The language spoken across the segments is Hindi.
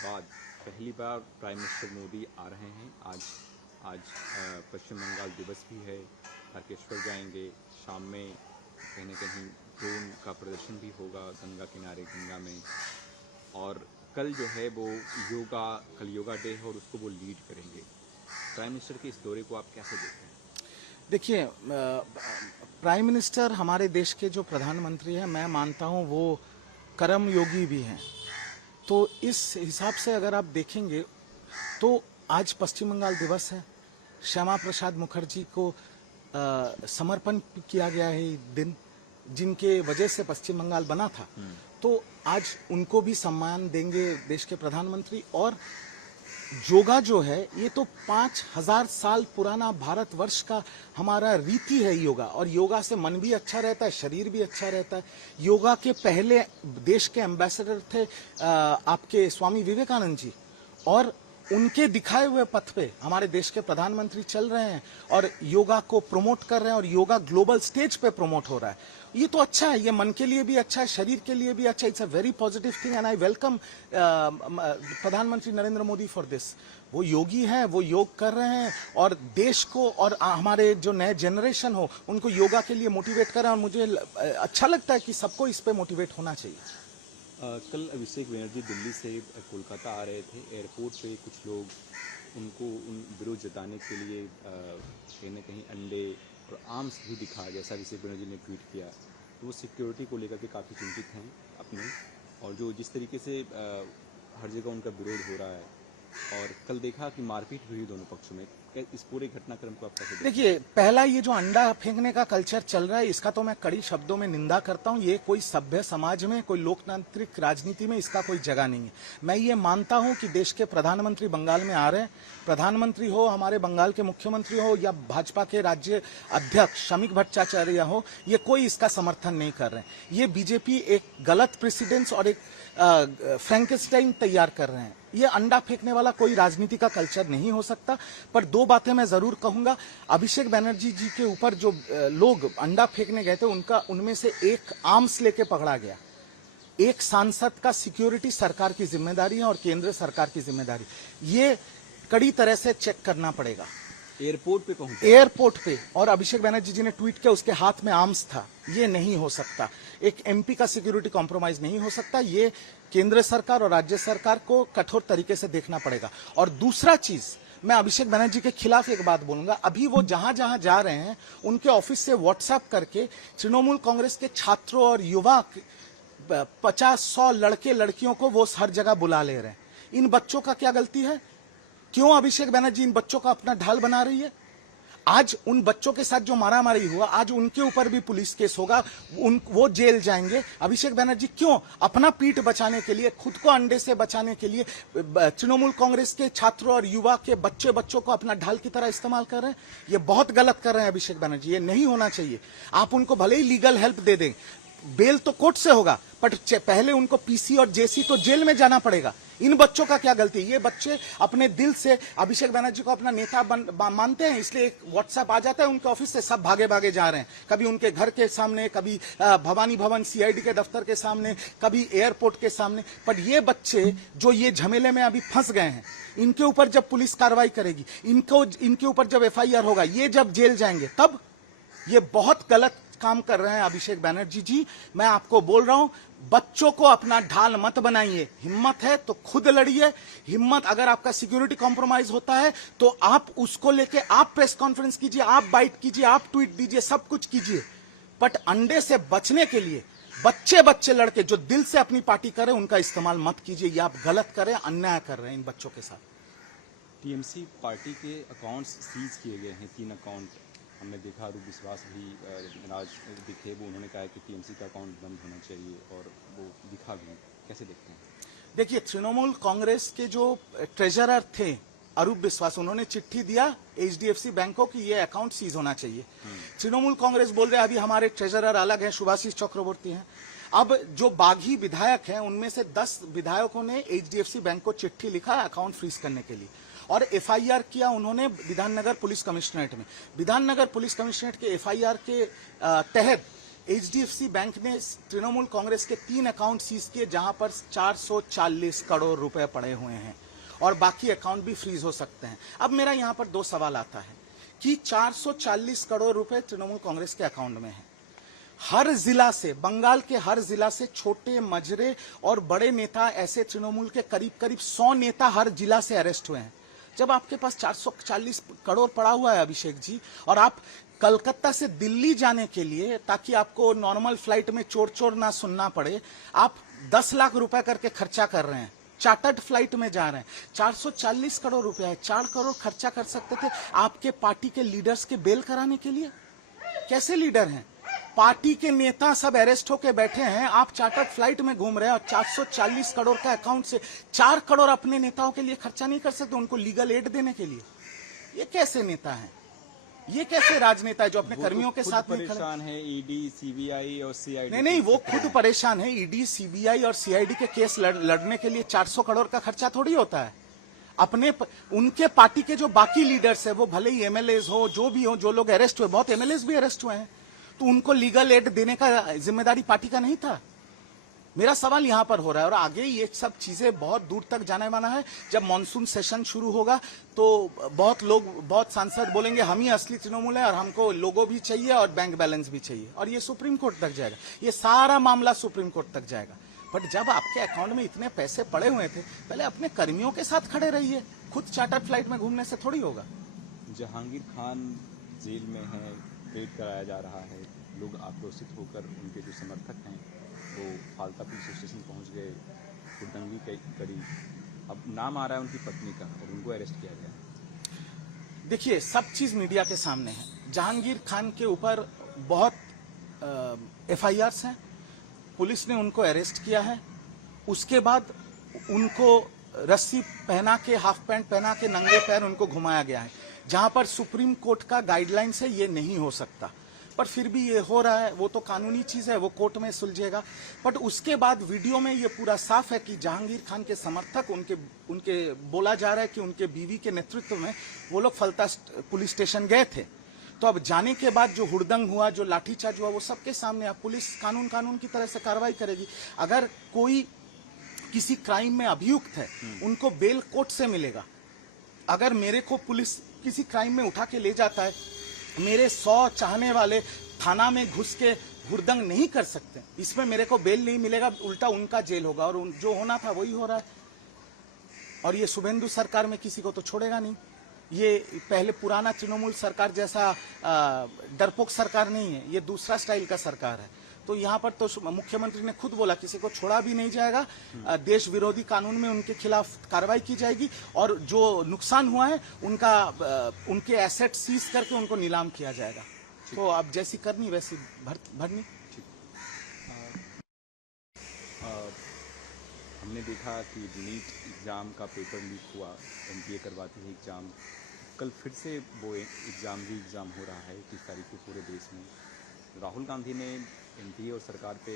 बाद पहली बार प्राइम मिनिस्टर मोदी आ रहे हैं। आज पश्चिम बंगाल दिवस भी है। तारकेश्वर जाएंगे, शाम में कहीं न कहीं ड्रोन का प्रदर्शन भी होगा गंगा किनारे, गंगा में। और कल जो है वो कल योगा डे है और उसको वो लीड करेंगे। प्राइम मिनिस्टर के इस दौरे को आप कैसे देखते हैं? देखिए, प्राइम मिनिस्टर हमारे देश के जो प्रधानमंत्री हैं, मैं मानता हूं वो कर्म योगी भी हैं। तो इस हिसाब से अगर आप देखेंगे तो आज पश्चिम बंगाल दिवस है। श्यामा प्रसाद मुखर्जी को समर्पण किया गया है ये दिन, जिनके वजह से पश्चिम बंगाल बना था। तो आज उनको भी सम्मान देंगे देश के प्रधानमंत्री। और योगा जो है ये तो 5000 साल पुराना भारतवर्ष का हमारा रीति है योगा। और योगा से मन भी अच्छा रहता है, शरीर भी अच्छा रहता है। योगा के पहले देश के एम्बेसडर थे आपके स्वामी विवेकानंद जी, और उनके दिखाए हुए पथ पे हमारे देश के प्रधानमंत्री चल रहे हैं और योगा को प्रमोट कर रहे हैं, और योगा ग्लोबल स्टेज पे प्रमोट हो रहा है। ये तो अच्छा है, ये मन के लिए भी अच्छा है, शरीर के लिए भी अच्छा है। It's a very positive thing and I welcome प्रधानमंत्री नरेंद्र मोदी फॉर दिस। वो योगी हैं, वो योग कर रहे हैं और देश को और हमारे जो नए जनरेशन हो उनको योगा के लिए मोटिवेट कर रहे हैं। और मुझे अच्छा लगता है कि सबको इस पे मोटिवेट होना चाहिए। कल अभिषेक बनर्जी दिल्ली से कोलकाता आ रहे थे। एयरपोर्ट पे कुछ लोग उनको विरोध जताने के लिए कहीं न कहीं अंडे और आर्म्स भी दिखाया, जैसा अभिषेक बनर्जी ने ट्वीट किया। तो वो सिक्योरिटी को लेकर के काफ़ी चिंतित हैं अपने, और जो जिस तरीके से हर जगह उनका विरोध हो रहा है। और कल देखा कि मारपीट भी हुई दोनों पक्षों में। इस पूरे घटनाक्रम को आप कैसे देखते हैं? देखिए, पहला ये जो अंडा फेंकने का कल्चर चल रहा है, इसका तो मैं कड़ी शब्दों में निंदा करता हूं। ये कोई सभ्य समाज में, कोई लोकतांत्रिक राजनीति में इसका कोई जगह नहीं है। मैं ये मानता हूं कि देश के प्रधानमंत्री बंगाल में आ रहे हैं, प्रधानमंत्री हो, हमारे बंगाल के मुख्यमंत्री हो या भाजपा के राज्य अध्यक्ष शमीक भट्टाचार्य हो, ये कोई इसका समर्थन नहीं कर रहे हैं। ये बीजेपी एक गलत प्रेसिडेंस और एक फ्रैंकेस्टाइन तैयार कर रहे हैं। ये अंडा फेंकने वाला कोई राजनीति का कल्चर नहीं हो सकता। पर दो बातें मैं जरूर कहूंगा। अभिषेक बनर्जी जी के ऊपर जो लोग अंडा फेंकने गए थे, उनमें से एक आर्म्स लेके पकड़ा गया। एक सांसद का सिक्योरिटी सरकार की जिम्मेदारी है और केंद्र सरकार की जिम्मेदारी। ये कड़ी तरह से चेक करना पड़ेगा। एयरपोर्ट पे पहुंचे, एयरपोर्ट पे, और अभिषेक बनर्जी जी ने ट्वीट किया, उसके हाथ में आर्म्स था। ये नहीं हो सकता। एक एमपी का सिक्योरिटी कॉम्प्रोमाइज नहीं हो सकता। ये केंद्र सरकार और राज्य सरकार को कठोर तरीके से देखना पड़ेगा। और दूसरा चीज, मैं अभिषेक बनर्जी के खिलाफ एक बात बोलूंगा। अभी वो जहां जहां जा रहे हैं, उनके ऑफिस से व्हाट्सएप करके तृणमूल कांग्रेस के छात्रों और युवा 50-100 लड़के लड़कियों को वो हर जगह बुला ले रहे हैं। इन बच्चों का क्या गलती है? क्यों अभिषेक बनर्जी इन बच्चों का अपना ढाल बना रही है? आज उन बच्चों के साथ जो मारामारी हुआ, आज उनके ऊपर भी पुलिस केस होगा, वो जेल जाएंगे। अभिषेक बनर्जी क्यों अपना पीठ बचाने के लिए, खुद को अंडे से बचाने के लिए तृणमूल कांग्रेस के छात्रों और युवा के बच्चों को अपना ढाल की तरह इस्तेमाल कर रहे हैं? ये बहुत गलत कर रहे हैं अभिषेक बनर्जी। ये नहीं होना चाहिए। आप उनको भले ही लीगल हेल्प दे दें, बेल तो कोर्ट से होगा, पर पहले उनको पीसी और जेसी तो जेल में जाना पड़ेगा। इन बच्चों का क्या गलती? ये बच्चे अपने दिल से अभिषेक बनर्जी को अपना नेता मानते हैं, इसलिए एक व्हाट्सएप आ जाता है उनके ऑफिस से, सब भागे भागे जा रहे हैं। कभी उनके घर के सामने, कभी भवानी भवन सीआईडी के दफ्तर के सामने, कभी एयरपोर्ट के सामने। पर ये बच्चे जो ये झमेले में अभी फंस गए हैं, इनके ऊपर जब पुलिस कार्रवाई करेगी, इनके ऊपर जब FIR होगा, ये जब जेल जाएंगे, तब ये बहुत गलत काम कर रहे हैं अभिषेक बनर्जी जी। मैं आपको बोल रहा हूं, बच्चों को अपना ढाल मत बनाइए। हिम्मत है तो खुद लड़िए। हिम्मत, अगर आपका सिक्योरिटी कॉम्प्रोमाइज होता है तो आप उसको लेके आप प्रेस कॉन्फ्रेंस कीजिए, आप बाइट कीजिए, आप ट्वीट दीजिए, सब कुछ कीजिए। बट अंडे से बचने के लिए बच्चे लड़के जो दिल से अपनी पार्टी करें, उनका इस्तेमाल मत कीजिए। ये आप गलत कर रहे हैं, अन्याय कर रहे हैं इन बच्चों के साथ। टीएमसी पार्टी के अकाउंट्स सीज किए गए हैं, 3 अकाउंट। हमने देखा रूप विश्वास भी नाराज दिखे। वो उन्होंने कहा कि टीएमसी का अकाउंट बंद होना चाहिए, और वो दिखा भी। कैसे देखते हैं? देखिए, तृणमूल कांग्रेस के जो ट्रेजरर थे अरूप विश्वास, उन्होंने चिट्ठी दिया HDFC बैंक को कि ये अकाउंट सीज होना चाहिए। तृणमूल कांग्रेस बोल रहे हैं अभी हमारे ट्रेजरर अलग हैं, शुभाशीष चक्रवर्ती हैं। अब जो बागी विधायक हैं, उनमें से 10 विधायकों ने HDFC बैंक को चिट्ठी लिखा अकाउंट फ्रीज करने के लिए, और FIR किया उन्होंने विधाननगर पुलिस कमिश्नरेट में। विधाननगर पुलिस कमिश्नरेट के FIR के तहत एचडीएफसी बैंक ने तृणमूल कांग्रेस के 3 अकाउंट सीज किए जहां पर 440 करोड़ रुपए पड़े हुए हैं और बाकी अकाउंट भी फ्रीज हो सकते हैं। अब मेरा यहां पर 2 सवाल आता है कि 440 करोड़ रुपए तृणमूल कांग्रेस के अकाउंट में है। हर जिला से, बंगाल के हर जिला से छोटे मजरे और बड़े नेता, ऐसे तृणमूल के करीब करीब 100 नेता हर जिला से अरेस्ट हुए हैं। जब आपके पास 440 करोड़ पड़ा हुआ है अभिषेक जी, और आप कलकत्ता से दिल्ली जाने के लिए, ताकि आपको नॉर्मल फ्लाइट में चोर चोर ना सुनना पड़े, आप 10 लाख रुपए करके खर्चा कर रहे हैं, चार्टर्ड फ्लाइट में जा रहे हैं। 440 करोड़ रुपया है, 4 करोड़ खर्चा कर सकते थे आपके पार्टी के लीडर्स के बेल कराने के लिए। कैसे लीडर हैं? पार्टी के नेता सब अरेस्ट होके बैठे हैं, आप चार्टर्ड फ्लाइट में घूम रहे हैं और 440 करोड़ का अकाउंट से 4 करोड़ अपने नेताओं के लिए खर्चा नहीं कर सकते, उनको लीगल एड देने के लिए। ये कैसे नेता हैं? ये कैसे राजनेता है जो अपने कर्मियों के साथ नहीं खड़े? परेशान है ईडी, सीबीआई और सीआईडी। नहीं, वो खुद परेशान है। ईडी, सीबीआई और सीआईडी के केस लड़ने के लिए 400 करोड़ का खर्चा थोड़ी होता है। उनके पार्टी के जो बाकी लीडर्स है, वो भले ही एमएलएज हो, जो भी हो, जो लोग अरेस्ट हुए, बहुत एमएलएज भी अरेस्ट हुए हैं, तो उनको लीगल एड देने का जिम्मेदारी पार्टी का नहीं था। मेरा सवाल यहां पर हो रहा है, और आगे ये सब चीजें बहुत दूर तक जाने वाला है। जब मॉनसून सेशन शुरू होगा तो बहुत लोग, बहुत सांसद बोलेंगे हम ही असली तृणमूल है और हमको लोगो भी चाहिए और बैंक बैलेंस भी चाहिए, और ये सुप्रीम कोर्ट तक जाएगा। ये सारा मामला सुप्रीम कोर्ट तक जाएगा। बट जब आपके अकाउंट में इतने पैसे पड़े हुए थे, पहले अपने कर्मियों के साथ खड़े रहिए। खुद चार्टर्ड फ्लाइट में घूमने से थोड़ी होगा। जहांगीर खान जेल में है, रेड कराया जा रहा है, लोग आक्रोशित होकर, उनके जो समर्थक हैं वो फालता पुलिस स्टेशन पहुंच गए, हुड़दंगी करी। अब नाम आ रहा है उनकी पत्नी का और उनको अरेस्ट किया गया। देखिए, सब चीज मीडिया के सामने है। जहांगीर खान के ऊपर बहुत एफआईआर्स हैं, पुलिस ने उनको अरेस्ट किया है। उसके बाद उनको रस्सी पहना के, हाफ पैंट पहना के, नंगे पैर उनको घुमाया गया है, जहां पर सुप्रीम कोर्ट का गाइडलाइन से ये नहीं हो सकता। पर फिर भी ये हो रहा है, वो तो कानूनी चीज है, वो कोर्ट में सुलझेगा। बट उसके बाद वीडियो में ये पूरा साफ है कि जहांगीर खान के समर्थक, उनके बोला जा रहा है कि उनके बीवी के नेतृत्व में वो लोग फलता पुलिस स्टेशन गए थे। तो अब जाने के बाद जो हुड़दंग हुआ, जो लाठीचार्ज हुआ, वो सबके सामने। अब पुलिस कानून की तरह से कार्रवाई करेगी। अगर कोई किसी क्राइम में अभियुक्त है, उनको बेल कोर्ट से मिलेगा। अगर मेरे को पुलिस किसी क्राइम में उठा के ले जाता है, मेरे 100 चाहने वाले थाना में घुस के हुड़दंग नहीं कर सकते, इसमें मेरे को बेल नहीं मिलेगा, उल्टा उनका जेल होगा। और जो होना था वही हो रहा है। और ये शुभेंदु सरकार में किसी को तो छोड़ेगा नहीं। ये पहले पुराना तृणमूल सरकार जैसा डरपोक सरकार नहीं है, ये दूसरा स्टाइल का सरकार है। तो यहाँ पर तो मुख्यमंत्री ने खुद बोला किसी को छोड़ा भी नहीं जाएगा, देश विरोधी कानून में उनके खिलाफ कार्रवाई की जाएगी, और जो नुकसान हुआ है उनके एसेट सीज करके उनको नीलाम किया जाएगा। तो अब जैसी करनी वैसी भरनी। हमने देखा कि नीट एग्ज़ाम का पेपर लीक हुआ, एनटीए करवाती है एग्ज़ाम। कल फिर से वो एग्ज़ाम हो रहा है 21 तारीख को पूरे देश में। राहुल गांधी ने एनटीए और सरकार पे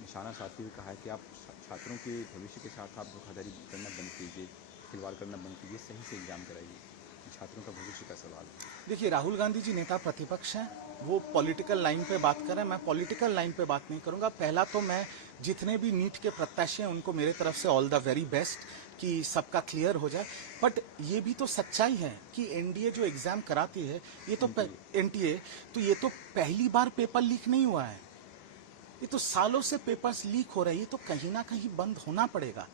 निशाना साधते हुए कहा है कि आप छात्रों के भविष्य के साथ आप धोखाधड़ी करना बंद कीजिए, खिलवाड़ करना बंद कीजिए, सही से एग्जाम कराइए। छात्रों का भविष्य का सवाल। देखिए, राहुल गांधी जी नेता प्रतिपक्ष हैं, वो पॉलिटिकल लाइन पे बात करें, मैं पॉलिटिकल लाइन पे बात नहीं करूंगा। पहला तो मैं जितने भी नीट के प्रत्याशी हैं उनको मेरे तरफ से ऑल द वेरी बेस्ट, कि सबका क्लियर हो जाए। बट ये भी तो सच्चाई है कि एनडीए जो एग्जाम कराती है, ये तो एनटीए, तो ये तो पहली बार पेपर लीक नहीं हुआ है, ये तो सालों से पेपर्स लीक हो रहे हैं। ये तो कहीं ना कहीं बंद होना पड़ेगा।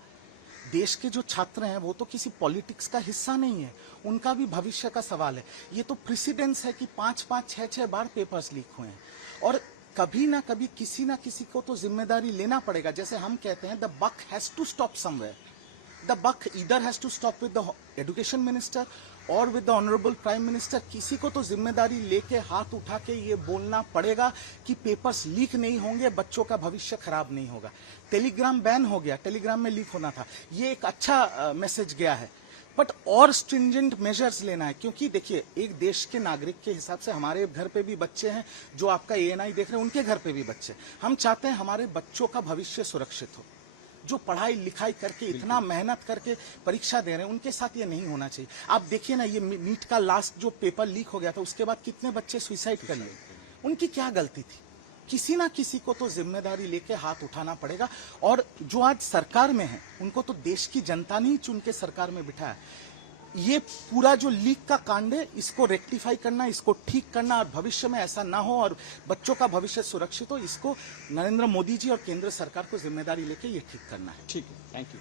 देश के जो छात्र हैं वो तो किसी पॉलिटिक्स का हिस्सा नहीं है, उनका भी भविष्य का सवाल है। ये तो प्रेसिडेंस है कि 5-5, 6-6 बार पेपर्स लीक हुए हैं, और कभी ना कभी किसी ना किसी को तो जिम्मेदारी लेना पड़ेगा। जैसे हम कहते हैं, the buck has to stop somewhere. The buck either has to stop with the education minister और with the honourable prime minister. किसी को तो जिम्मेदारी लेके हाथ उठा के ये बोलना पड़ेगा कि पेपर्स लीक नहीं होंगे, बच्चों का भविष्य खराब नहीं होगा। टेलीग्राम बैन हो गया, टेलीग्राम में लीक होना था, ये एक अच्छा मैसेज गया है। बट और स्ट्रिंजेंट मेजर्स लेना है, क्योंकि देखिए, एक देश के नागरिक के हिसाब से हमारे घर पे भी बच्चे हैं, जो आपका एएनआई देख रहे हैं उनके घर पे भी बच्चे। हम चाहते हैं हमारे बच्चों का भविष्य सुरक्षित हो। जो पढ़ाई लिखाई करके इतना मेहनत करके परीक्षा दे रहे हैं, उनके साथ ये नहीं होना चाहिए। आप देखिए ना, ये नीट का लास्ट जो पेपर लीक हो गया था, उसके बाद कितने बच्चे सुसाइड कर लिए। उनकी क्या गलती थी? किसी ना किसी को तो जिम्मेदारी लेके हाथ उठाना पड़ेगा। और जो आज सरकार में है उनको तो देश की जनता ने ही चुन के सरकार में बिठाया। ये पूरा जो लीक का कांड है इसको रेक्टिफाई करना, इसको ठीक करना और भविष्य में ऐसा ना हो और बच्चों का भविष्य सुरक्षित हो, इसको नरेंद्र मोदी जी और केंद्र सरकार को जिम्मेदारी लेके ये ठीक करना है। ठीक है, थैंक यू।